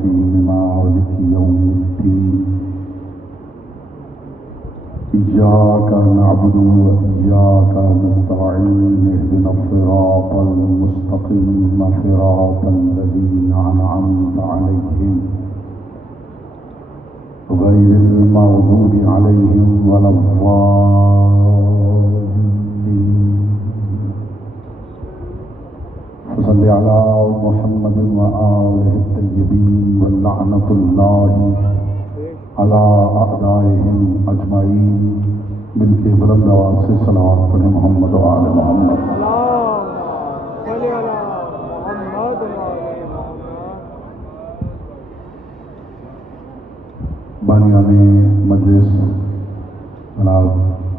الرحيم مالك يوم الدين إياك نعبد وإياك نستعين اهدنا الصراط المستقيم صراط الذين أنعمت عليهم غير المغضوب عليهم ولا الضالين صل على محمد وآله الطيبين واللعنة الله على أعدائهم أجمعين مل کے بلند آواز سے صلوات پڑھیں محمد وآل محمد بانیان مجلس جناب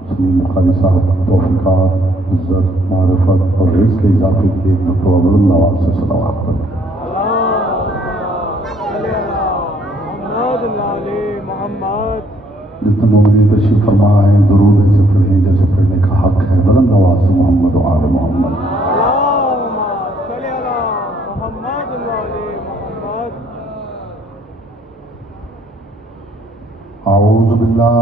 سلیم خالی صاحب توفیقات عزت معرفت اور رزق کے اضافے کی ایک مرتبہ بلند آواز سے صلوات پڑھیں جتنے مومنین تشریف فرما ہے ضرور ایسے پڑھیں جیسے پڑھنے کا حق ہے بلند آواز سے محمد وآل محمد اعوذ باللہ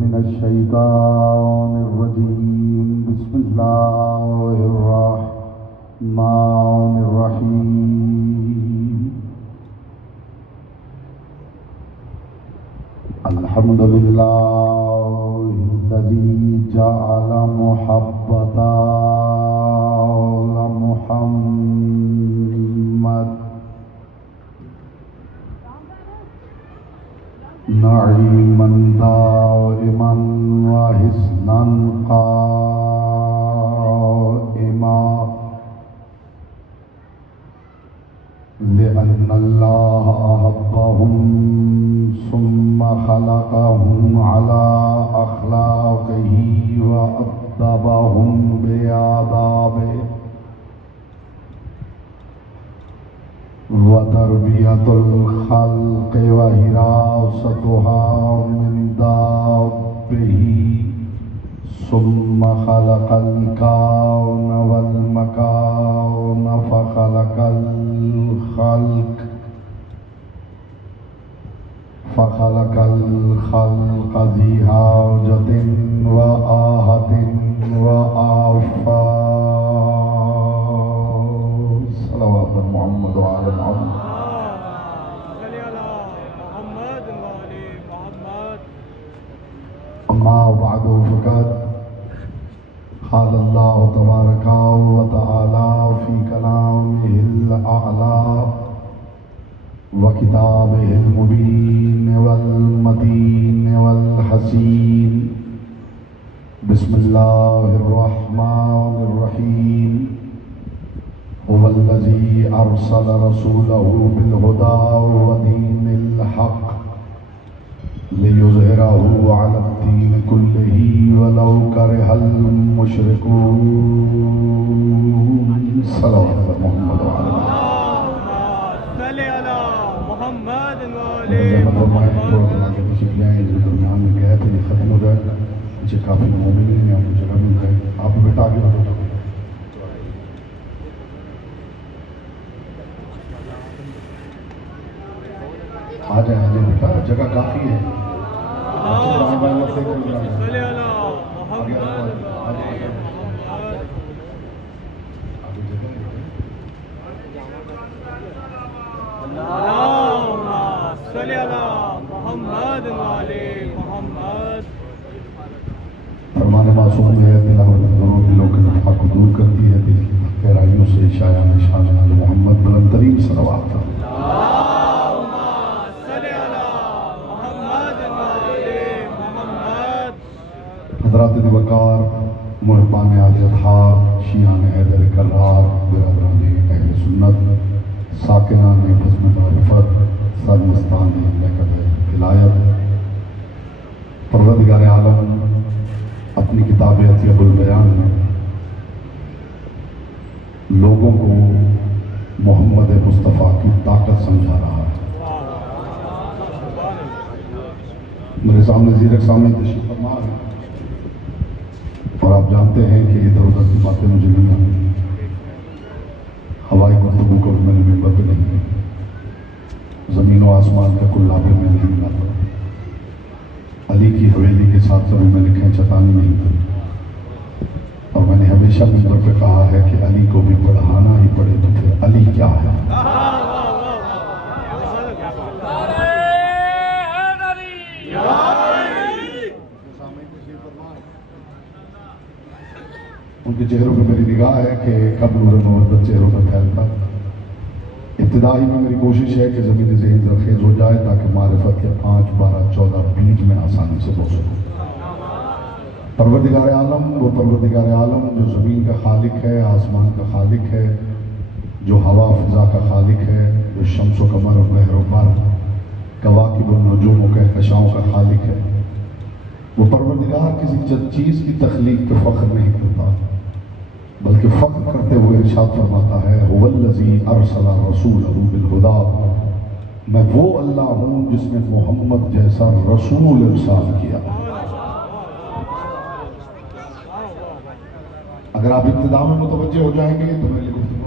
من الشیطان الرجیم بسم اللہ الرحمن الرحیم الحمد للہ الذی جعل محبت محمد نعیما دائما وحسنا قائما لأن اللہ أحبهم ثم خلقهم على أخلاقه وأدبهم بآدابه وتربية الخلق وحراستها من دابه ثم خلق الكون والمكان فخلق الخلق ذي حاجة وآهة وآفات صلوات محمد وعلى محمد أما بعد فقد قال الله تبارك وتعالى في كلامه الأعلى وكتابه المبين والمتين والحسين بسم الله الرحمن الرحيم هو الذي أرسل رسوله بالهدى ودين الحق ليظهره على الدين كله ولو كره المشركون صلوات محمد وعلى درمیان میں گئے تھے ختم ہو گئے پیچھے کافی مومنین ہیں اور جگہ میں گئے آپ بیٹا آگے آ جائیں بیٹا جگہ کافی ہے فرمان معصوم ہے تلاوت ضرور دلوں کے نفع کو دور کرتی ہے دل کی گہرائیوں سے شایع نشان محمد بلند ترین صلوات حضرات وقار محبان آل اطہار شیعان حیدر کرار برادران اہل سنت ساکنان بزم معرفت سرمستان لقب ولایت پروردگار عالم اپنی کتاب اطیب البیان میں لوگوں کو محمد مصطفیٰ کی طاقت سمجھا رہا ہے میرے سامنے زیرک سامنے تشریف فرما ہے اور آپ جانتے ہیں کہ ادھر ادھر کی باتیں مجھے نہیں آتی ہوائی گفتگو کو میں نے ممبر پہ نہیں آسمان کا کلابے میں نہیں لاتا، علی کی حویلی کے ساتھ کبھی میں نے کھینچتانی نہیں کی، اور میں نے ہمیشہ منبر پہ کہا ہے کہ علی کو بھی پڑھانا ہی پڑے تو پھر علی کیا ہے۔ ان کے چہروں پہ میری نگاہ ہے کہ کب نور محبت چہروں پہ پھیلتا۔ ابتدائی میں میری کوشش ہے کہ زمین ذہن زرخیز ہو جائے تاکہ معرفت کے 5، 12، 14 بیج میں آسانی سے بو سکوں۔ پروردگار عالم، وہ پروردگار عالم جو زمین کا خالق ہے، آسمان کا خالق ہے، جو ہوا فضا کا خالق ہے، جو شمس و قمر و بحر و بر، کواکب و نجوم و کہکشاؤں کا خالق ہے، وہ پروردگار کسی چیز کی تخلیق پہ فخر نہیں کرتا، بلکہ فخر کرتے ہوئے ارشاد فرماتا ہے هو الذی ارسل رسولہ بالہدی، میں وہ اللہ ہوں جس نے محمد جیسا رسول ارسال کیا۔ اگر آپ ابتدا میں متوجہ ہو جائیں گے تو میرے لیے گفتگو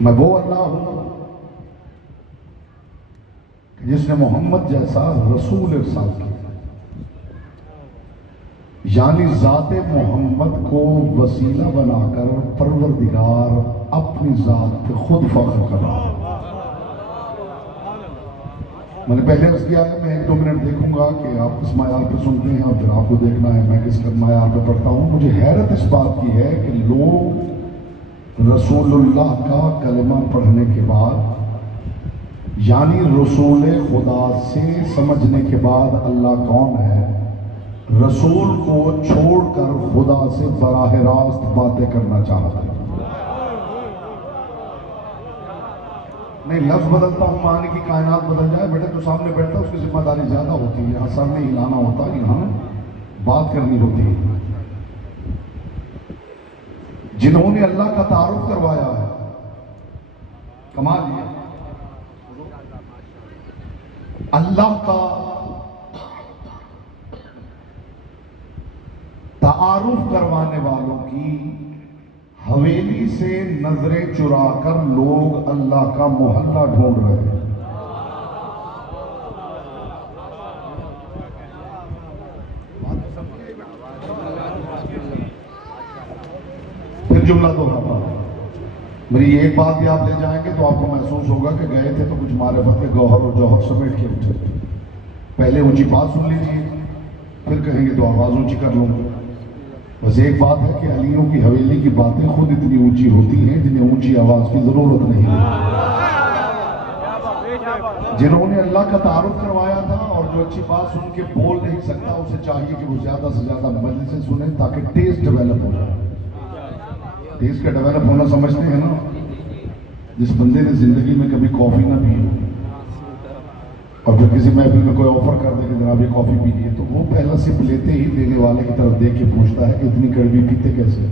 میں وہ اللہ ہوں جس نے محمد جیسا رسول ارسال کیا، یعنی ذات محمد کو وسیلہ بنا کر پروردگار اپنی ذات پہ خود فخر کر رہا ہے۔ میں نے پہلے عرض کیا ہے میں 1-2 منٹ دیکھوں گا کہ آپ کس معیار پہ سنتے ہیں اور پھر آپ کو دیکھنا ہے میں کس معیار پہ پڑھتا ہوں۔ مجھے حیرت اس بات کی ہے کہ لوگ رسول اللہ کا کلمہ پڑھنے کے بعد، یعنی رسول خدا سے سمجھنے کے بعد اللہ کون ہے، رسول کو چھوڑ کر خدا سے براہ راست باتیں کرنا چاہتے ہیں۔ نہیں، لفظ بدلتا ہوں معنی کی کائنات بدل جائے، بیٹا تو سامنے بیٹھتا اس کی ذمہ داری زیادہ ہوتی ہے، یہاں سامنے ہلانا ہوتا ہے، یہاں بات کرنی ہوتی ہے۔ جنہوں نے اللہ کا تعارف کروایا ہے، کمال یہ اللہ کا تعارف کروانے والوں کی حویلی سے نظریں چرا کر لوگ اللہ کا محلہ ڈھونڈ رہے ہیں۔ پھر جملہ دوہراتا ہوں، میری ایک بات بھی آپ لے جائیں گے تو آپ کو محسوس ہوگا کہ گئے تھے تو کچھ معرفت کے گوہر اور جوہر سمیٹ کے اٹھے۔ پہلے اونچی بات سن لیجیے، پھر کہیں گے تو آواز اونچی کر لوں گا۔ بس ایک بات ہے کہ علیوں کی حویلی کی باتیں خود اتنی اونچی ہوتی ہیں جنہیں اونچی آواز کی ضرورت نہیں ہوتی۔ جنہوں نے اللہ کا تعارف کروایا تھا اور جو اچھی بات سن کے بول نہیں سکتا، اسے چاہیے کہ وہ زیادہ سے زیادہ مجلسیں سنیں تاکہ ٹیسٹ ڈیولپ ہو جائے۔ ٹیسٹ کا ڈیولپ ہونا سمجھتے ہیں نا، جس بندے نے زندگی میں کبھی کافی نہ پی ہو اور پھر کسی محفل میں کوئی آفر کر دے کہ جناب یہ کافی پی لیے، تو وہ پہلا سپ لیتے ہی دینے والے کی طرف دیکھ کے پوچھتا ہے کہ اتنی کڑوی پیتے کیسے۔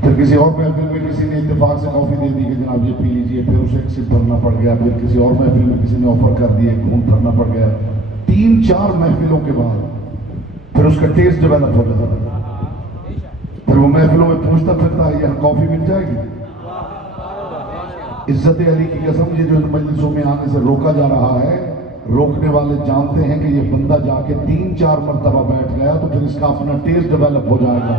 پھر کسی اور محفل میں کسی نے اتفاق سے کافی دے دی کہ جناب یہ پی لیجیے، پھر اسے ایک سپ بھرنا پڑ گیا، پھر کسی اور محفل میں کسی نے آفر کر دی، ایک گھونٹ بھرنا پڑ گیا، 3-4 محفلوں کے بعد پھر اس کا ٹیسٹ ڈیولپ ہو جاتا ہے۔ پھر وہ محفلوں میں پوچھتا پھرتا ہے یہاں کافی مل جائے گی۔ عزت علی کی قسم، یہ جو مجلسوں میں آنے سے روکا جا رہا ہے، روکنے والے جانتے ہیں کہ یہ بندہ جا کے 3-4 مرتبہ بیٹھ گیا تو پھر اس کا اپنا ٹیسٹ ڈیولپ ہو جائے گا،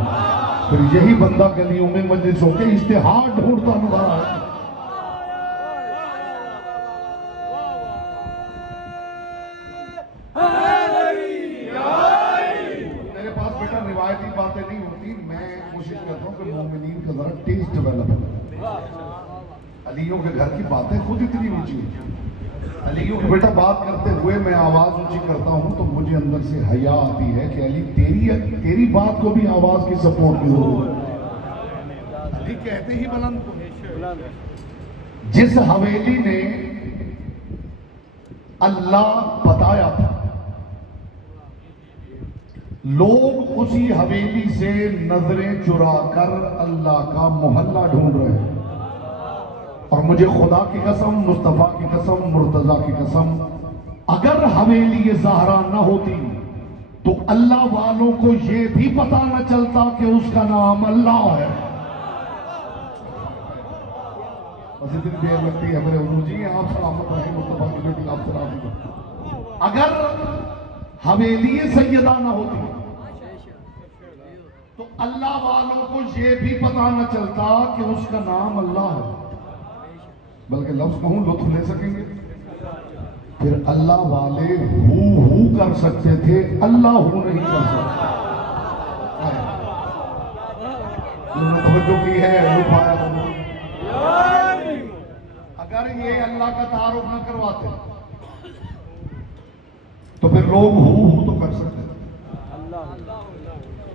پھر یہی بندہ گلیوں میں مجلسوں کے اشتہار ڈھونڈتا نظر آئے گا۔ میرے پاس بیٹا روایتی باتیں نہیں ہوتی، میں کوشش کرتا ہوں کہ مومنین کا ذرا ٹیسٹ ڈیولپ ہو۔ علیوں کے گھر کی باتیں خود اتنی اونچی ہوتی ہیں، علیوں کے بیٹا بات کرتے ہوئے میں آواز اونچی کرتا ہوں تو مجھے اندر سے حیا آتی ہے کہ علی تیری بات کو بھی آواز کی سپورٹ کی ضرورت ہے۔ علی کہتے ہی بلند کو۔ جس حویلی نے اللہ بتایا تھا، لوگ اسی حویلی سے نظریں چرا کر اللہ کا محلہ ڈھونڈ رہے ہیں۔ اور مجھے خدا کی قسم، مصطفیٰ کی قسم، مرتضیٰ کی قسم، اگر حویلی زہرا نہ ہوتی تو اللہ والوں کو یہ بھی پتا نہ چلتا کہ اس کا نام اللہ ہے. بس اتنی دیر لگتی ہے میرے حضور جی. آپ سلامت رہیں. مصطفیٰ کی بیٹی آپ سلامت. اگر حویلی سیدہ نہ ہوتی تو اللہ والوں کو یہ بھی پتا نہ چلتا کہ اس کا نام اللہ ہے. بلکہ لفظ کہوں لطف لے سکیں گے. پھر اللہ والے ہو کر سکتے تھے, اللہ ہو نہیں کر سکتے. انہوں نے توجہ کی ہے. اگر یہ اللہ کا تعارف نہ کرواتے تو پھر لوگ ہو تو کر سکتے تھے,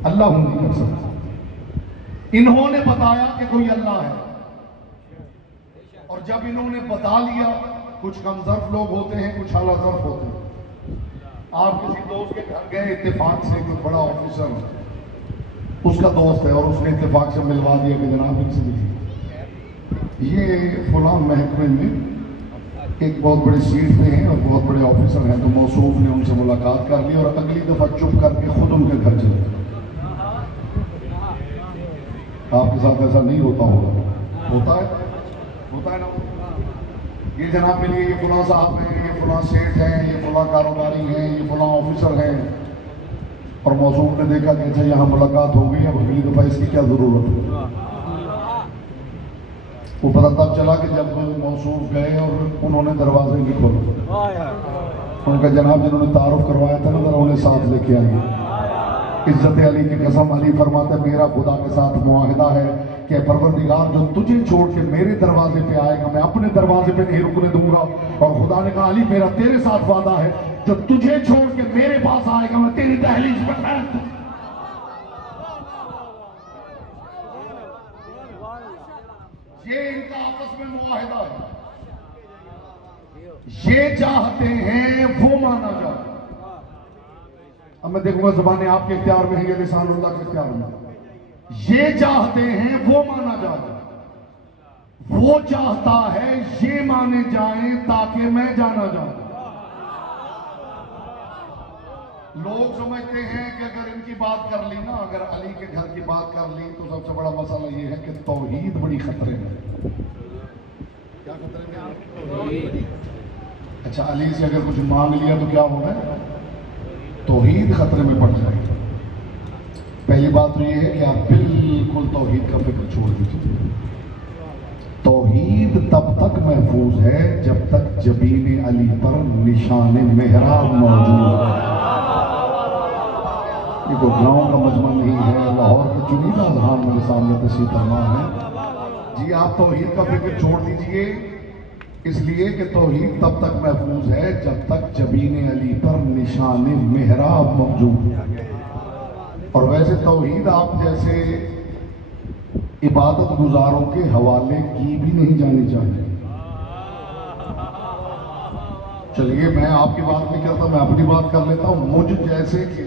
اللہ ہو نہیں کر سکتے. انہوں نے بتایا کہ کوئی اللہ ہے, اور جب انہوں نے بتا لیا, کچھ کم ظرف لوگ ہوتے ہیں, کچھ اعلیٰ ظرف ہوتے ہیں. آپ کسی دوست کے گھر گئے, اتفاق سے کوئی بڑا آفیسر اس کا دوست ہے, اور اس نے اتفاق سے ملوا دیا کہ جناب ان سے ملیے, یہ فلاں محکمے میں ایک بہت بڑی سیٹ پہ ہیں اور بہت بڑے آفیسر ہیں. تو موصوف نے ان سے ملاقات کر لی اور اگلی دفعہ چپ کر کے خود ان کے گھر چلے. آپ کے ساتھ ایسا نہیں ہوتا ہوگا. ہوتا ہے نا. یہ جناب ملیے, یہ فلاں صاحب ہیں, یہ فلاں سیٹ ہیں, یہ فلاں کاروباری ہیں, یہ فلاں آفیسر ہیں. اور موصوف نے دیکھا کہ اچھا یہاں ملاقات ہو گئی, اب اگلی دفعہ اس کی کیا ضرورت ہے. وہ پتہ تب چلا کہ جب موصوف گئے اور انہوں نے دروازے نہیں کھولے. ان کا جناب جنہوں نے تعارف کروایا تھا نا, ذرا انہیں ساتھ لے کے آئیے. عزت علی کی قسم, علی فرماتے میرا خدا کے ساتھ معاہدہ ہے کہ پروردگار جو تجھے چھوڑ کے میرے دروازے پہ آئے گا, میں اپنے دروازے پہ نہیں رکنے دوں گا. اور خدا نے کہا علی میرا تیرے ساتھ وعدہ ہے, جو تجھے چھوڑ کے میرے پاس آئے گا میں تیری دہلیز پہ ٹھہر دوں. یہ ان کا آپس میں معاہدہ ہے. یہ چاہتے ہیں وہ مانا جائے. اب میں دیکھوں گا زبانیں آپ کے اختیار میں ہیں یا لسان اللہ کے اختیار میں. یہ چاہتے ہیں وہ مانا جائے, وہ چاہتا ہے یہ مانے جائیں تاکہ میں جانا جاؤں. لوگ سمجھتے ہیں کہ اگر ان کی بات کر لی نا, اگر علی کے گھر کی بات کر لی تو سب سے بڑا مسئلہ یہ ہے کہ توحید بڑی خطرے میں. کیا خطرے میں؟ اچھا علی سے اگر کچھ مانگ لیا تو کیا ہوگا؟ توحید خطرے میں پڑ جائے گی. پہلی بات تو یہ ہے کہ آپ بالکل توحید کا فکر چھوڑ دیجیے. توحید تب تک محفوظ ہے جب تک جبین علی پر نشان محراب موجود ہے. یہ کوئی گاؤں کا مجمع نہیں ہے, لاہور کے چنیدہ اذہان میرے سامنے تشریف فرما ہے. جی آپ توحید کا فکر چھوڑ دیجئے, اس لیے کہ توحید تب تک محفوظ ہے جب تک جبین علی پر نشان محراب موجود ہے. اور ویسے توحید آپ جیسے عبادت گزاروں کے حوالے کی بھی نہیں جانی چاہیے. چلیے میں آپ کی بات نہیں کرتا, میں اپنی بات کر لیتا ہوں. مجھ جیسے کہ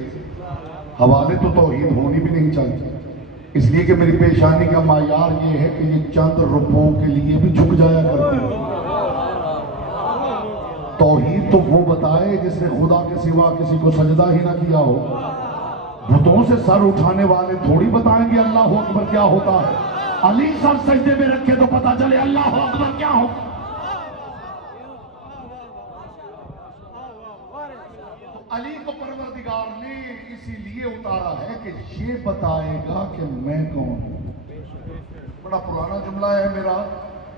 حوالے تو توحید ہونی بھی نہیں چاہیے, اس لیے کہ میری پیشانی کا معیار یہ ہے کہ یہ چند روپوں کے لیے بھی جھک جایا کرتے ہیں. توحید تو وہ بتائے جس نے خدا کے سوا کسی کو سجدہ ہی نہ کیا ہو. بتوں سے سر اٹھانے والے تھوڑی بتائیں گے اللہ اکبر کیا ہوتا ہے. علی سر سجدے میں رکھے تو پتا چلے اللہ اکبر کیا ہو. تو علی کو پروردگار نے اسی لیے اتارا ہے کہ یہ بتائے گا کہ میں کون ہوں. بڑا پرانا جملہ ہے میرا,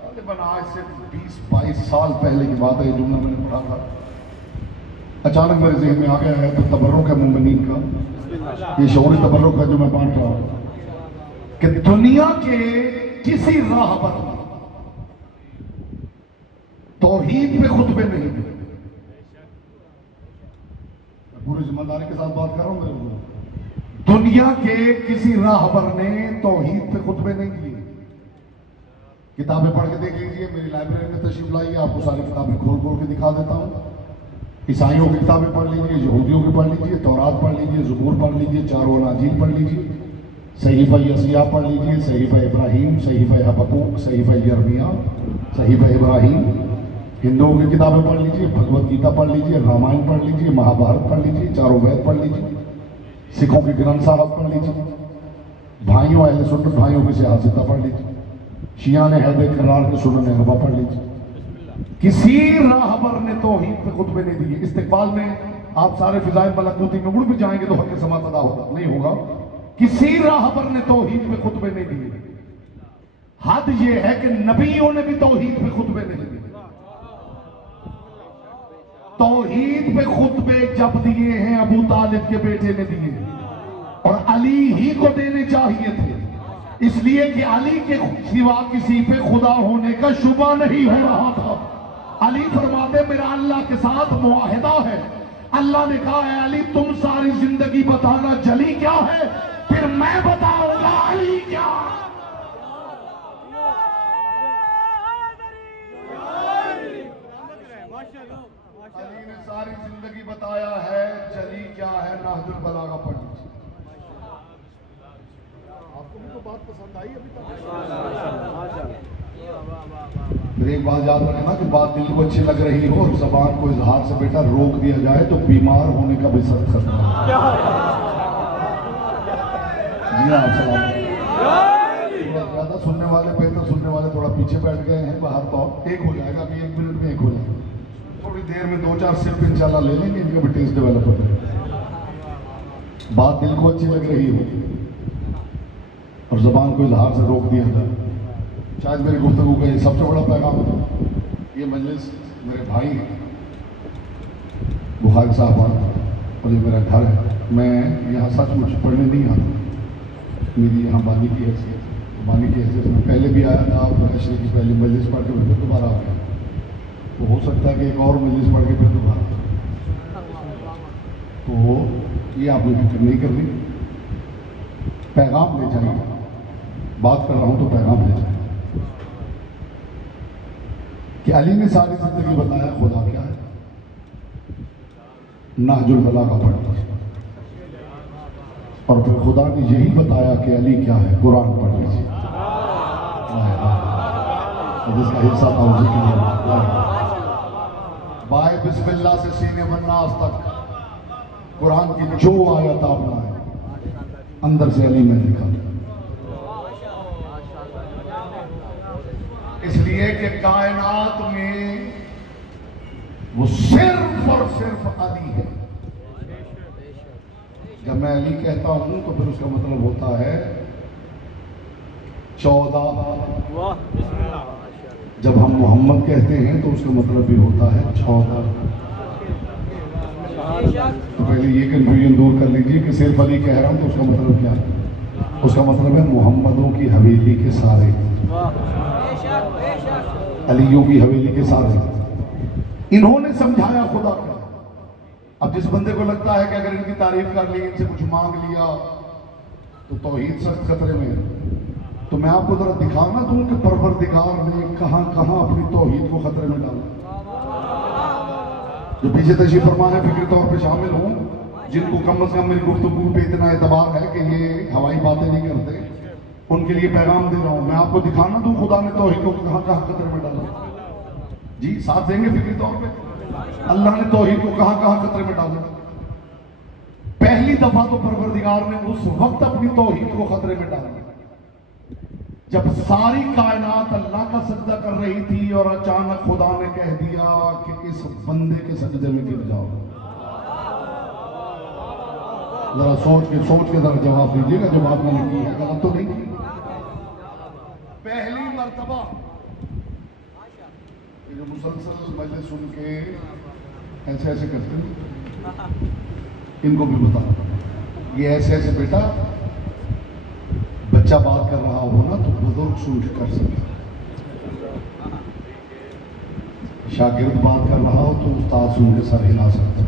تقریباً آج سے 20-22 سال پہلے کی بات ہے. یہ جملہ میں نے پڑھا تھا, اچانک میرے ذہن میں آ گیا ہے. تو تبرک ہے مومنین کا, یہ شعوری تبرک ہے جو میں بانٹ رہا ہوں, کہ دنیا کے کسی راہ پر توحید پہ خطبے نہیں دے. پوری ذمہ داری کے ساتھ بات کر رہا ہوں میرے کو. دنیا کے کسی راہبر نے توحید پہ خطبے نہیں دیے. کتابیں پڑھ کے دیکھ لیجیے, میری لائبریری میں تشریف لائیے, آپ کو ساری کتابیں کھول کھول کے دکھا دیتا ہوں. عیسائیوں کی کتابیں پڑھ لیجیے, یہودیوں کی پڑھ لیجیے, تورات پڑھ لیجیے, زبور پڑھ لیجیے, چاروں اناجیل پڑھ لیجیے, صحیفہ یسیع پڑھ لیجیے, صحیفہ ابراہیم, صحیفہ حبقوق, صحیفہ یرمیہ, صحیفہ ابراہیم. ہندوؤں کی کتابیں پڑھ لیجیے, بھگوت گیتا پڑھ لیجیے, رامائن پڑھ لیجیے, مہابھارت پڑھ لیجیے, چاروں وید پڑھ لیجیے. سکھوں کی گرنتھ صاحب پڑھ لیجیے، بھائیوں اہل سنت بھائیوں کی سیاستہ پڑھ لیجیے، شیعہ نے حید کرار کے سنن اربع پڑھ لیجیے۔ کسی راہبر نے توحید پہ خطبے نہیں دیے۔ استقبال میں آپ سارے فضائل ملکوتی میں اڑ بھی جائیں گے تو حق سماعت ادا ہوگا نہیں ہوگا۔ کسی راہبر نے توحید پہ خطبے نہیں دیے۔ حد یہ ہے کہ نبیوں نے بھی توحید پہ خطبے نہیں دیے۔ توحید پہ خطبے جب دیے ہیں ابو طالب کے بیٹے نے دیے، اور علی ہی کو دینے چاہیے تھے، اس لیے کہ علی کے سوا کسی پہ خدا ہونے کا شبہ نہیں ہو رہا تھا۔ علی فرماتے میرا اللہ کے ساتھ معاہدہ ہے۔ اللہ نے کہا ہے علی تم ساری زندگی بتانا جلی کیا ہے، پھر میں بتاؤں گا علی کیا ہے۔ علی نے ساری زندگی بتایا ہے جلی کیا ہے۔ نہج البلاغہ پڑھ لیجیے۔ آپ کو بھی تو بات پسند آئی ابھی تک؟ پھر ایک بات یاد رکھنا کہ بات دل کو اچھی لگ رہی ہو اور زبان کو اظہار سے بیٹا روک دیا جائے تو بیمار ہونے کا بھی سخت خطرہ ہے۔ جی ہاں سلام۔ زیادہ سننے والے بہتر سننے والے تھوڑا پیچھے بیٹھ گئے ہیں، باہر تو ایک ہو جائے گا، ابھی 1 منٹ میں ایک ہو جائے گا، تھوڑی دیر میں 2-4 سپ انشاءاللہ لے لیں گے، ان کا بھی ٹیسٹ ڈیولپ ہو جائے گا۔ بات دل کو اچھی لگ رہی ہو اور زبان کو اظہار سے روک دیا جائے، شاید میری گفتگو کا یہ سب سے بڑا پیغام ہے۔ یہ مجلس میرے بھائی ہیں بخاری صاحب اور یہ میرا گھر ہے۔ میں یہاں سچ مچ پڑھنے نہیں آتا، میری یہاں بانی کی حیثیت، بانی کی حیثیت میں پہلے بھی آیا تھا، آپ عشرے کی پہلی مجلس پڑھ کے پھر دوبارہ آ گیا، تو ہو سکتا ہے کہ ایک اور مجلس پڑھ کے پھر دوبارہ۔ تو یہ آپ نے فکر نہیں کرنی، پیغام لے جائیں، بات کر رہا ہوں تو پیغام لے جائیں کہ علی نے ساری زندگی بتایا خدا کیا ہے۔ نہج البلاغہ پڑھ لیجیے، اور پھر خدا نے یہی بتایا کہ علی کیا ہے، قرآن پڑھ لیجیے۔ جس کا حصہ تھا اسی کے لیے بائے بسم اللہ سے سینے والناس تک قرآن کی جو آیت آپ لائیں اندر سے علی میں لکھا، اس لیے کہ کائنات میں وہ صرف اور صرف علی ہے۔ جب میں علی کہتا ہوں تو پھر اس کا مطلب ہوتا ہے 14، جب ہم محمد کہتے ہیں تو اس کا مطلب بھی ہوتا ہے 14۔ تو پہلے یہ کنفیوژن دور کر لیجئے کہ صرف علی کہہ رہا ہوں تو اس کا مطلب کیا ہے؟ اس کا مطلب ہے محمدوں کی حویلی کے سارے، علیوں کی حویلی کے سارے، انہوں نے سمجھایا خدا کا۔ اب جس بندے کو لگتا ہے کہ اگر ان کی تعریف کر لی، ان سے کچھ مانگ لیا تو توحید سخت خطرے میں ہے، تو میں آپ کو ذرا دکھانا دوں کہ پروردگار نے کہاں کہاں اپنی توحید کو خطرے میں ڈالا۔ جو پیچھے تشریف فرما ہے فکری طور پہ شامل ہوں، جن کو کم از کم میری گفتگو پہ اتنا اعتبار ہے کہ یہ ہوائی باتیں نہیں کرتے، ان کے لیے پیغام دے رہا ہوں۔ میں آپ کو دکھانا دوں خدا نے توحید کو کہاں کہاں خطرے میں ڈالا۔ جی ساتھ دیں گے فکری طور پہ؟ اللہ نے توحید کو کہاں کہاں خطرے میں ڈالا۔ پہلی دفعہ تو پروردگار نے اس وقت اپنی توحید کو خطرے میں ڈالا جب ساری کائنات اللہ کا سجدہ کر رہی تھی اور اچانک خدا نے کہہ دیا کہ اس بندے کے سجدے میں گر جاؤ۔ ذرا سوچ کے ذرا جواب دیجیے گا، جواب میں نے کی ہے غلط تو نہیں کی؟ پہلی مرتبہ جو مسلسل مجلس سن کے ایسے ایسے کرتے ہیں، ان کو بھی بتا یہ ایسے ایسے بیٹا، بچہ بات کر رہا ہو نا تو بزرگ سن کے کر سکے، شاگرد بات کر رہا ہو تو استاد سن کے سر ہلا سکتا،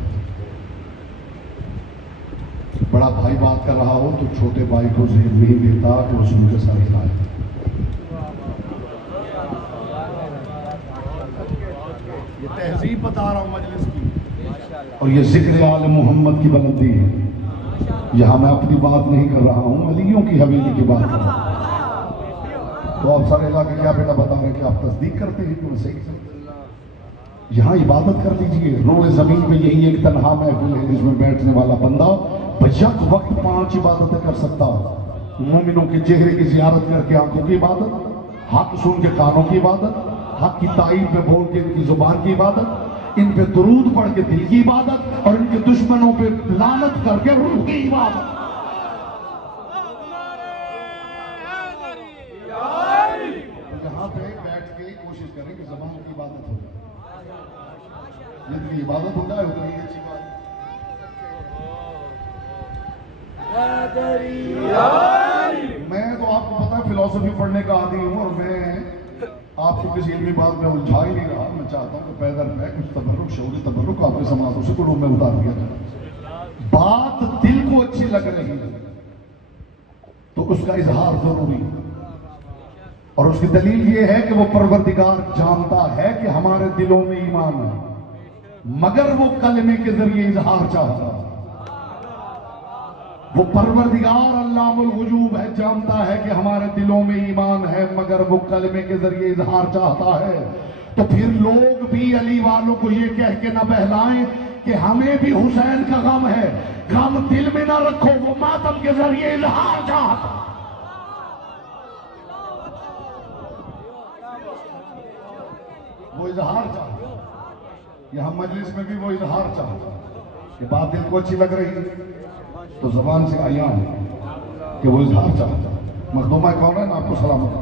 بڑا بھائی بات کر رہا ہو تو چھوٹے بھائی کو زیر نہیں دیتا کہ وہ سن کے سر ہلائے۔ یہ تہذیب بتا رہا ہوں مجلس کی، اور یہ ذکر آل محمد کی بلندی ہے۔ یہاں میں اپنی بات نہیں کر رہا ہوں، علیوں کی حویلی کی بات کر رہا ہوں۔ تو آپ سارے علاقے کیا بیٹا بتا رہے ہیں کہ آپ تصدیق کرتے ہیں؟ تو صحیح سے یہاں عبادت کر لیجئے. روئے زمین پہ یہی ایک تنہا محفل ہے جس میں بیٹھنے والا بندہ بیک وقت 5 عبادتیں کر سکتا. مومنوں کے چہرے کی زیارت کر کے آنکھوں کی عبادت، حق سن کے کانوں کی عبادت، حق کی تائید میں بول کے ان کی زبان کی عبادت، ان پہ درود پڑھ کے دل کی عبادت، اور ان کے دشمنوں پہ لعنت کر کے روح کی عبادت. یہاں پہ بیٹھ کے کوشش کریں کہ زبان کی عبادت ہو جائے، جتنی عبادت ہو جائے اتنی ہی اچھی بات. میں تو آپ کو پتا ہے فلسفی پڑھنے کا عادی ہوں، اور میں آپ کو کسی علمی بات میں الجھا ہی نہیں رہا. میں چاہتا ہوں کہ پیدر پہ کچھ تبرک، شعوری تبرک آپ کے سماعتوں سے قلوب میں اتار دیا جائے. بات دل کو اچھی لگ رہی ہے تو اس کا اظہار ضروری ہے، اور اس کی دلیل یہ ہے کہ وہ پروردگار جانتا ہے کہ ہمارے دلوں میں ایمان ہے، مگر وہ کلمے کے ذریعے اظہار چاہتا ہے. وہ پروردگار علام الغیوب ہے، جانتا ہے کہ ہمارے دلوں میں ایمان ہے، مگر وہ کلمے کے ذریعے اظہار چاہتا ہے. تو پھر لوگ بھی علی والوں کو یہ کہہ کے نہ بہلائیں کہ ہمیں بھی حسین کا غم ہے. غم دل میں نہ رکھو، وہ ماتم کے ذریعے اظہار چاہتا. وہ اظہار چاہتا. یہاں مجلس میں بھی وہ اظہار چاہتا کہ بات دل کو اچھی لگ رہی ہے تو زبان سے عیان ہے کہ وہ اظہار چاہتا. مخدومہ کون ہے؟ آپ کو سلامت.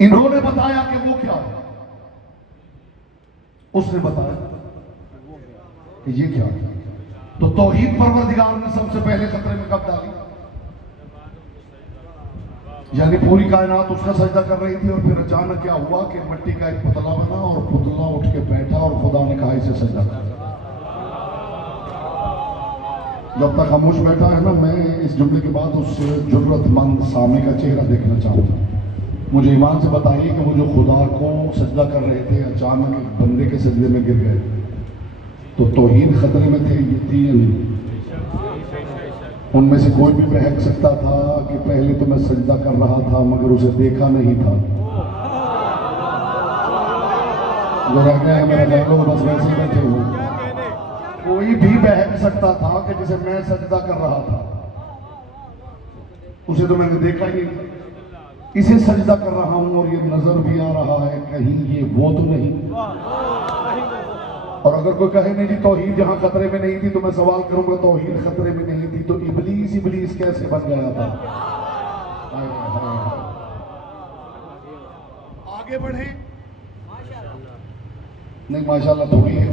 انہوں نے بتایا کہ وہ کیا ہے، اس نے بتایا کہ یہ کیا ہے. تو توحید پروردگار نے سب سے پہلے خطرے میں کب ڈالی؟ یعنی پوری کائنات اس کا سجدہ کر رہی تھی، اور پھر اچانک کیا ہوا کہ مٹی کا ایک پتلا بنا اور پتلا اٹھ کے بیٹھا، اور خدا نے کہا اسے سجدہ کر. جب تک خاموش بیٹھا ہے نا، میں اس جملے کے بعد اس جرت مند سامنے کا چہرہ دیکھنا چاہتا ہوں. مجھے ایمان سے بتائیے کہ وہ جو خدا کو سجدہ کر رہے تھے اچانک ایک بندے کے سجدے میں گر گئے تو توحید خطرے میں تھی یا نہیں؟ ان میں سے کوئی بھی بہک سکتا تھا کہ پہلے تو میں سجدہ کر رہا تھا مگر اسے دیکھا نہیں تھا. جو رہ گئے ہیں میرے گھر لوگ بس ویسے ہی بیٹھے ہوئے. کوئی بھی بہک سکتا تھا کہ جسے میں سجدہ کر رہا تھا اسے تو میں نے دیکھا ہی نہیں. اسے سجدہ کر رہا ہوں اور یہ نظر بھی آ رہا ہے، کہیں یہ وہ تو نہیں. اور اگر کوئی کہے نہیں جی توحید جہاں خطرے میں نہیں تھی، تو میں سوال کروں گا توحید خطرے میں نہیں تھی تو ابلیس کیسے بن گیا تھا؟ آگے بڑھیں. نہیں ماشاءاللہ تھوڑی ہے.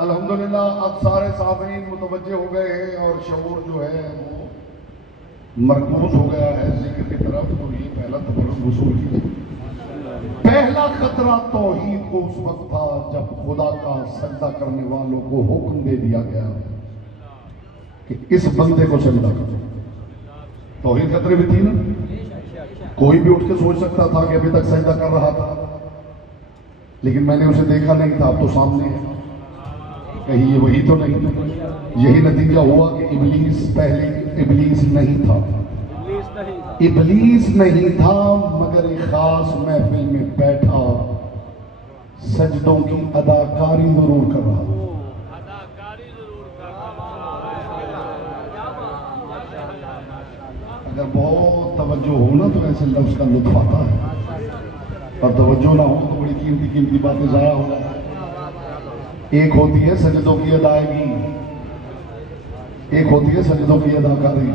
الحمدللہ اب سارے سامعین متوجہ ہو گئے ہیں اور شعور جو ہے وہ مرکوز ہو گیا ہے ذکر کی طرف. تو یہ پہلا تبرک وصول کیا. پہلا خطرہ توحید کو اس وقت تھا جب خدا کا سجدہ کرنے والوں کو حکم دے دیا گیا کہ اس بندے کو سجدہ کرو. توحید خطرے میں تھی نا. کوئی بھی اٹھ کے سوچ سکتا تھا کہ ابھی تک سجدہ کر رہا تھا لیکن میں نے اسے دیکھا نہیں تھا، اب تو سامنے ہے، کہیں یہ وہی تو نہیں. یہی نتیجہ ہوا کہ ابلیس پہلے ابلیس نہیں تھا. ابلیس نہیں تھا مگر ایک خاص محفل میں بیٹھا سجدوں کی اداکاری ضرور کر رہا. اگر بہت توجہ ہو نا تو ایسے لفظ کا لطف آتا ہے، اور توجہ نہ ہو تو بڑی قیمتی باتیں ضائع ہو جاتی ہیں. ایک ہوتی ہے سجدوں کی ادائیگی، ایک ہوتی ہے سجدوں کی اداکاری.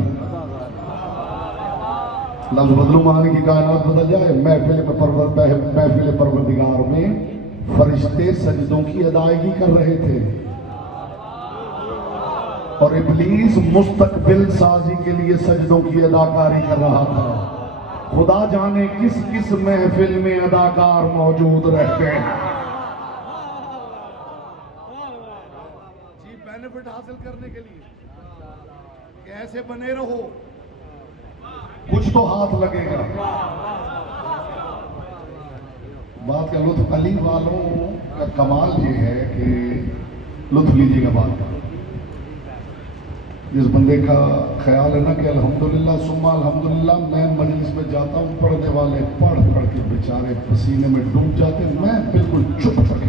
لفظ بدلو معنی کی کائنات بدل جائے. محفل پروردگار میں فرشتے سجدوں کی ادائیگی کر رہے تھے اور ابلیس مستقبل سازی کے لیے سجدوں کی اداکاری کر رہا تھا. خدا جانے کس کس محفل میں اداکار موجود رہتے ہیں. جی بینیفٹ حاصل کرنے کے لیے کیسے بنے رہو، کچھ تو ہاتھ لگے گا. بات کا لطف علی والوں کا کمال یہ ہے کہ لطف لیجیے گا بات کا. جس بندے کا خیال ہے نا کہ الحمدللہ ثم الحمدللہ، میں مجلس میں جاتا ہوں، پڑھنے والے پڑھ پڑھ کے بیچارے پسینے میں ڈوب جاتے ہیں، میں بالکل چپ پڑے.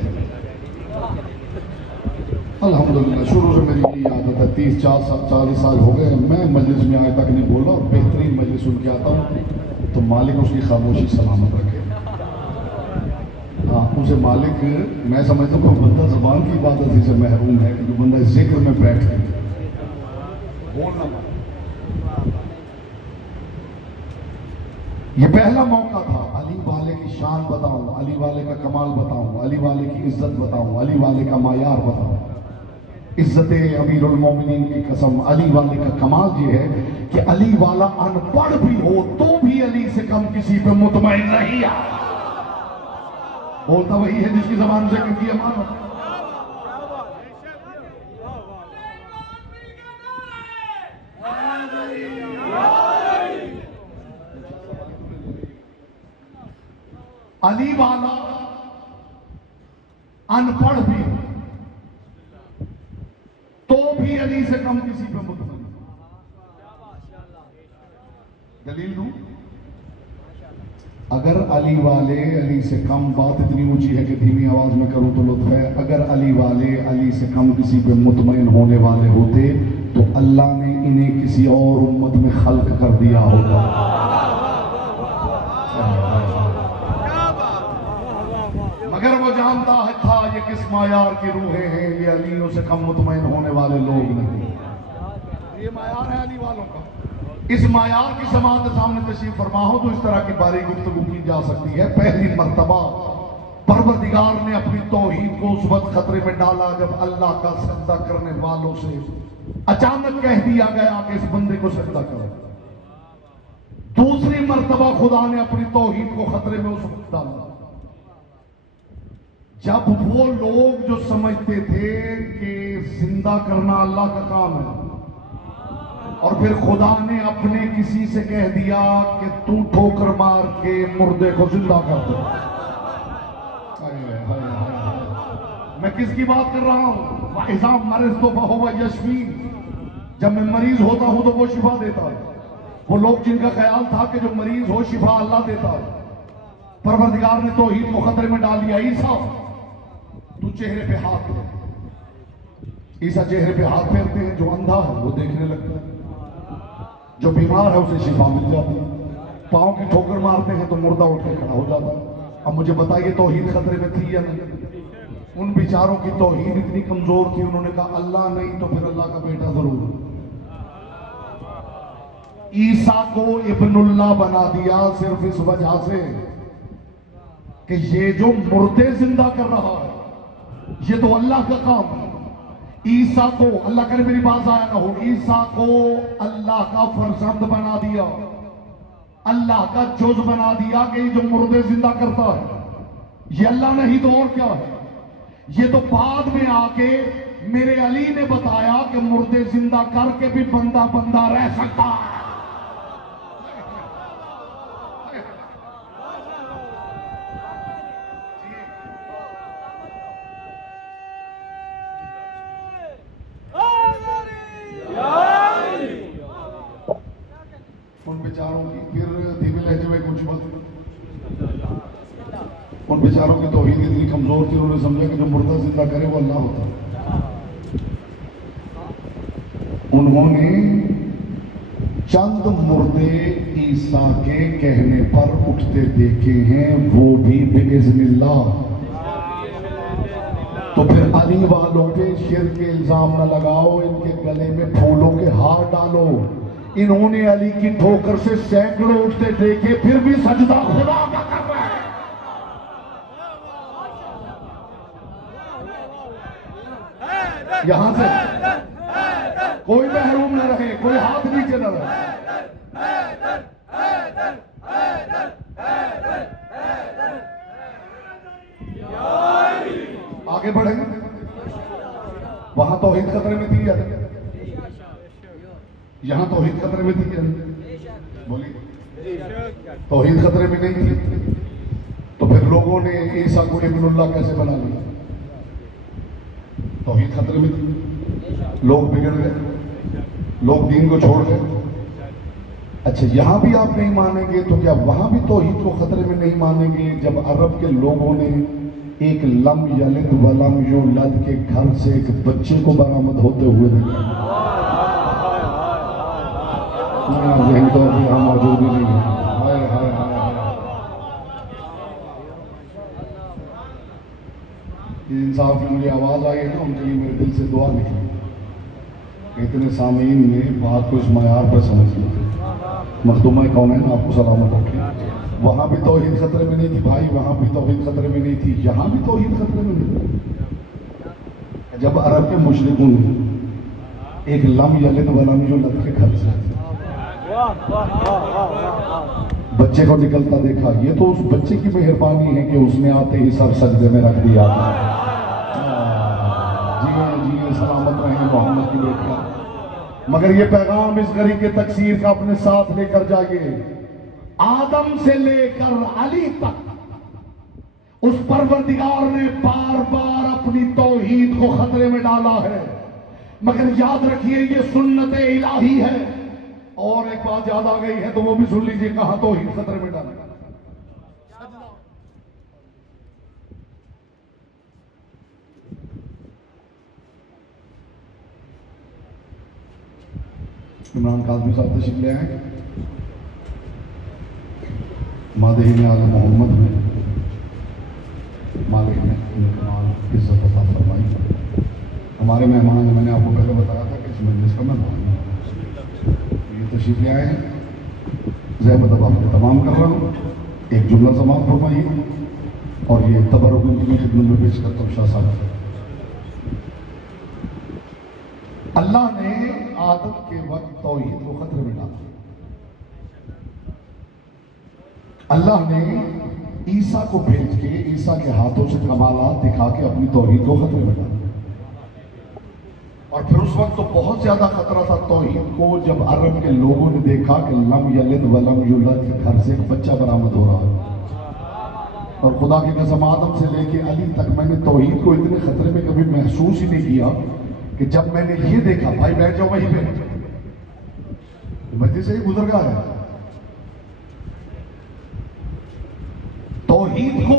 الحمدللہ شروع سے میری یہ عادت ہے، 30-40 سال ہو گئے میں مجلس میں آج تک نہیں بولا، اور بہترین مجلس سن کے آتا ہوں تو مالک اس کی خاموشی سلامت رکھے. ہاں اسے مالک، میں سمجھتا ہوں کہ بندہ زبان کی عبادت سے محروم ہے کہ جو بندہ ذکر میں بیٹھ کے بولنا. یہ پہلا موقع تھا علی والے کی شان بتاؤں، علی والے کا کمال بتاؤں، علی والے کی عزت بتاؤں، علی والے کا معیار بتاؤں. عزت امیر المومنین کی قسم، علی والے کا کمال یہ ہے کہ علی والا ان پڑھ بھی ہو تو بھی علی سے کم کسی پہ مطمئن نہیں ہے. بولتا وہی ہے جس کی زبان سے کی امانت. علی والا ان پڑھ بھی تو بھی علی سے کم کسی پہ مطمئن. دلیل دوں؟ اگر علی والے علی سے کم، بات اتنی اونچی ہے کہ دھیمی آواز میں کروں تو لطف ہے، اگر علی والے علی سے کم کسی پہ مطمئن ہونے والے ہوتے تو اللہ نے انہیں کسی اور امت میں خلق کر دیا ہوتا. مگر وہ جانتا ہے تھا یہ کس معیار کی روحیں ہیں، یہ علیوں سے کم مطمئن ہونے والے لوگ نہیں. یہ معیار ہے علی والوں کا. اس معیار کی سماعت سامنے تشریف فرما ہو تو اس طرح کی باری گفتگو کی جا سکتی ہے. پہلی مرتبہ پروردگار نے اپنی توحید کو اس وقت خطرے میں ڈالا جب اللہ کا سجدہ کرنے والوں سے اچانک کہہ دیا گیا کہ اس بندے کو سجدہ کرو. دوسری مرتبہ خدا نے اپنی توحید کو خطرے میں اس وقت ڈالا جب وہ لوگ جو سمجھتے تھے کہ زندہ کرنا اللہ کا کام ہے، اور پھر خدا نے اپنے کسی سے کہہ دیا کہ تو ٹھوکر مار کے مردے کو زندہ کر دے. میں کس کی بات کر رہا ہوں؟ وَإِذَا مَرِضْتُ فَهُوَ يَشْفِينِ. جب میں مریض ہوتا ہوں تو وہ شفا دیتا ہے. وہ لوگ جن کا خیال تھا کہ جو مریض ہو شفا اللہ دیتا ہے، پروردگار نے توحید کو خطرے میں ڈال دیا. عیسیٰ تو چہرے پہ ہاتھ پھیر. عیسیٰ چہرے پہ ہاتھ پھیرتے ہیں، جو اندھا ہے وہ دیکھنے لگتا ہے، جو بیمار ہے اسے شفا مل جاتی ہے، پاؤں کی ٹھوکر مارتے ہیں تو مردہ اٹھ کے کھڑا ہو جاتا ہے. اب مجھے بتائیے توحید خطرے میں تھی یا نہیں؟ ان بیچاروں کی توحید اتنی کمزور تھی، انہوں نے کہا اللہ نہیں تو پھر اللہ کا بیٹا ضرور. عیسیٰ کو ابن اللہ بنا دیا صرف اس وجہ سے کہ یہ جو مردے زندہ کر رہا ہے یہ تو اللہ کا کام ہے. عیسیٰ کو اللہ کرے میری بات ضائع نہ ہو، عیسیٰ کو اللہ کا فرزند بنا دیا، اللہ کا جز بنا دیا کہ یہ جو مردے زندہ کرتا ہے یہ اللہ نہیں تو اور کیا ہے. یہ تو بعد میں آ کے میرے علی نے بتایا کہ مردے زندہ کر کے بھی بندہ بندہ رہ سکتا ہے. ان بیچاروں کی پھر دھیمے لہجے میں کچھ بات، ان بیچاروں کی توحید اتنی کمزور تھی، انہوں نے سمجھا کہ جو مردہ زندہ کرے وہ اللہ ہوتا. انہوں نے چند مردے عیسیٰ کے کہنے پر اٹھتے دیکھے ہیں، وہ بھی بِإِذْنِ اللہ. تو پھر علی والوں پہ شرک کے الزام نہ لگاؤ، ان کے گلے میں پھولوں کے ہار ڈالو. انہوں نے علی کی ٹھوکر سے سینکڑوں اٹھتے دیکھے، پھر بھی سجدہ خدا کا کر رہے ہیں. یہاں سے کوئی محروم نہ رہے، کوئی ہاتھ نیچے نہ رہے. آگے بڑھیں گے. وہاں توحید خطرے میں تھی یا نہیں؟ یہاں توحید خطرے میں تھی یا نہیں؟ بولیے. توحید خطرے میں نہیں تھی تو پھر پھر لوگوں نے عیسیٰ کو ابن اللہ کیسے بنا لیا؟ توحید خطرے میں تھی، لوگ بگڑ گئے، لوگ دین کو چھوڑ گئے۔ اچھا یہاں بھی آپ نہیں مانیں گے تو کیا وہاں بھی توحید کو خطرے میں نہیں مانیں گے جب عرب کے لوگوں نے ایک لم یلد ولم یولد کے گھر سے ایک بچے کو برآمد ہوتے ہوئے دیکھا؟ ذہنی طور پہ یہاں موجود ہی نہیں ہے۔ انصاف کی مجھے آواز آئی ہے نا، ان کے لیے میرے دل سے دعا نکلی۔ اتنے سامعین نے بات کو اس معیار پر سمجھ لیا۔ مخدومہ کونین آپ کو سلامت رکھیں۔ وہاں بھی توحید خطرے میں نہیں تھی بھائی، وہاں بھی توحید خطرے میں نہیں تھی، یہاں بھی توحید خطرے میں نہیں تھی۔ جب عرب کے مشرکوں نے ایک لم یلد ولم یولد کے گھر سے بچے کو نکلتا دیکھا، یہ تو اس بچے کی مہربانی ہے کہ اس نے آتے ہی سر سجدے میں رکھ دیا۔ جی سلامت رہیں محمد کی بیٹا۔ مگر یہ پیغام اس گھڑی کے تکثیر کا اپنے ساتھ لے کر جائیے۔ آدم سے لے کر علی تک اس پروردگار نے بار بار اپنی توحید کو خطرے میں ڈالا ہے، مگر یاد رکھیے یہ سنت الہی ہے۔ اور ایک بات یاد آ گئی ہے تو وہ بھی سن لیجیے، کہاں توحید خطرے میں ڈالا۔ عمران کاظمی صاحب تشریف لے آئے مادحین اعلی محمد میں، مالک نے کمال عزت عطا فرمائی۔ ہمارے مہمان ہیں، میں نے آپ کو پہلے بتایا تھا کہ اس مجلس کا مہمان ہوں، یہ تشریف لے آئے ہیں۔ زحمت اب آپ کو تمام کر رہا ہوں، ایک جملہ سماعت فرمائیے اور یہ تبرک ان کی خدمت میں پیش کرتا ہوں۔ شاہ صاحب، اللہ نے آدم کے وقت توحید کو خطرے میں ڈالا۔ اللہ نے عیسیٰ کو بھیج کے عیسیٰ کے ہاتھوں سے کمالات دکھا کے اپنی توحید کو خطرے میں ڈالا۔ اور پھر اس وقت تو بہت زیادہ خطرہ تھا توحید کو جب عرب کے لوگوں نے دیکھا کہ لم یلد ولم یولد کے گھر سے ایک بچہ برآمد ہو رہا ہے۔ اور خدا کی قسم آدم سے لے کے علی تک میں نے توحید کو اتنے خطرے میں کبھی محسوس ہی نہیں کیا کہ جب میں نے یہ دیکھا، بھائی بیٹھ جاؤ وہیں پہ، بچے سے ہی گزر گیا ہے۔ توحید کو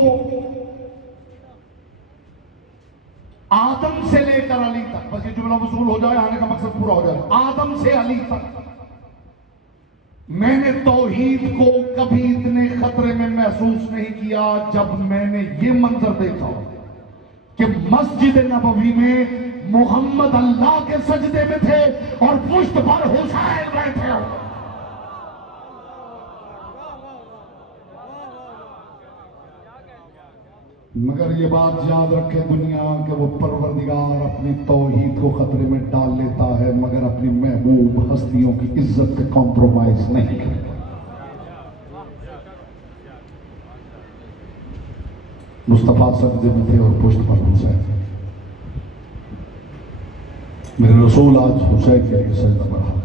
آدم سے لے کر علی تک، بس یہ جملہ وصول ہو جائے، آنے کا مقصد پورا ہو جائے، آدم سے علی تک میں نے توحید کو کبھی اتنے خطرے میں محسوس نہیں کیا جب میں نے یہ منظر دیکھا کہ مسجد نبوی میں محمد اللہ کے سجدے میں تھے اور پشت پر حسین بیٹھے ہو۔ مگر یہ بات یاد رکھے دنیا کہ وہ پروردگار اپنی توحید کو خطرے میں ڈال لیتا ہے مگر اپنی محبوب ہستیوں کی عزت پہ کمپرومائز نہیں کرتا۔ مصطفیٰ سجدے میں تھے اور پشت پر حسین۔ میرے رسول آج حسین کے لیے سجدہ بڑھا،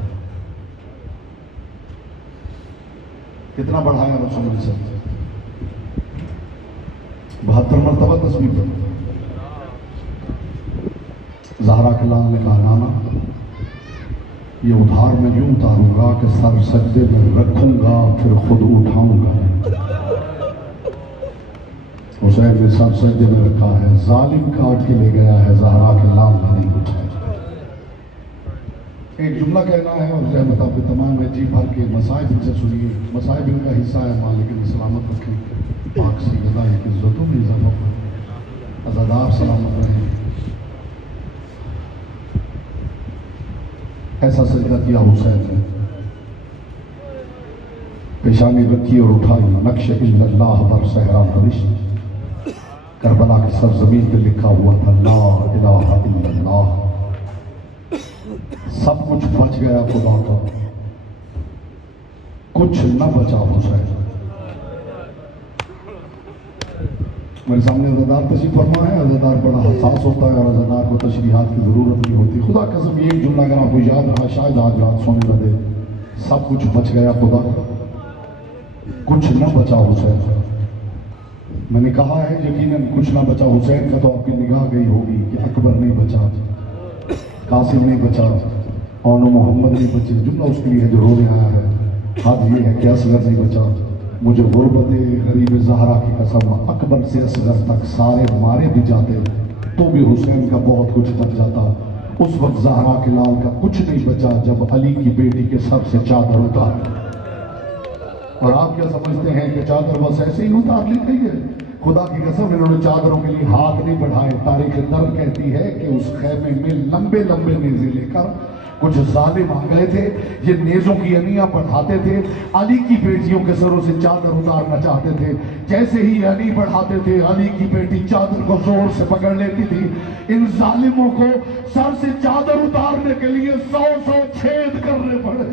کتنا بڑھایا رسول نے سجدہ؟ 72 مرتبہ تسبیح پڑھی۔ زہرا کے لال نے کہا نانا یہ ادھار میں یوں اتاروں گا کہ سر سجدے میں رکھوں گا پھر خود اٹھاؤں گا۔ حسین نے سر سجدے میں رکھا ہے، ظالم کاٹ کے لے گیا ہے، زہرا کے لال نے نہیں اٹھایا۔ ایک جملہ کہنا ہے اور رحمت آپ کے تمام ہے، جی بھر کے مصائب ان سے سنیے، مصائب ان کا حصہ ہے، مالک ان سلامت رکھیں، پاک سی گدا ایک عزتوں میں اضافہ کریں، عزادار سلامت رہیں۔ ایسا سجدہ کیا حسین نے، پیشانی رکھی اور اٹھائی، نقش الا اللہ بر صحرا نوشت، کربلا کی سرزمین پہ لکھا ہوا تھا لا الہ الا اللہ۔ سب کچھ بچ گیا خدا کا، کچھ نہ بچا حسین۔ میرے سامنے عزادار تشریف فرما ہے، عزادار بڑا حساس ہوتا ہے اور عزادار کو تشریحات کی ضرورت نہیں ہوتی۔ خدا قسم یہ ایک جملہ اگر آپ کو یاد رہا شاید آج رات سونے نہ دے، سب کچھ بچ گیا خدا کا، کچھ نہ بچا حسین۔ میں نے کہا ہے یقیناً کچھ نہ بچا حسین کا، تو آپ کی نگاہ گئی ہوگی کہ اکبر نہیں بچا، قاسم نہیں بچا، اور محمد نہیں بچے. جملہ اس کے لیے جو رونے آیا ہے، حد یہ ہے کہ اصغر نہیں بچا. مجھے غربت غریب زہرا کی قسم، اکبر سے اصغر تک سارے مارے بھی جاتے تو بھی حسین کا بہت کچھ بچ جاتا. اس وقت زہرا کے لال کا کچھ نہیں بچا جب علی کی بیٹی کے سر سے چادر اتار. اور آپ کیا سمجھتے ہیں کہ چادر بس ایسے ہی اتار لی گئی ہے؟ خدا کی قسم انہوں نے چادروں کے لیے ہاتھ نہیں بڑھائے. تاریخ در کہتی ہے کہ اس خیمے میں لمبے لمبے نیزے لے کر کچھ ظالم آ گئے تھے. یہ نیزوں کی انیاں بڑھاتے تھے، علی کی بیٹیوں کے سروں سے چادر اتارنا چاہتے تھے. جیسے ہی علی بڑھاتے تھے، علی کی بیٹی چادر کو زور سے پکڑ لیتی تھی. ان ظالموں کو سر سے چادر اتارنے کے لیے 100 چھید کرنے پڑے.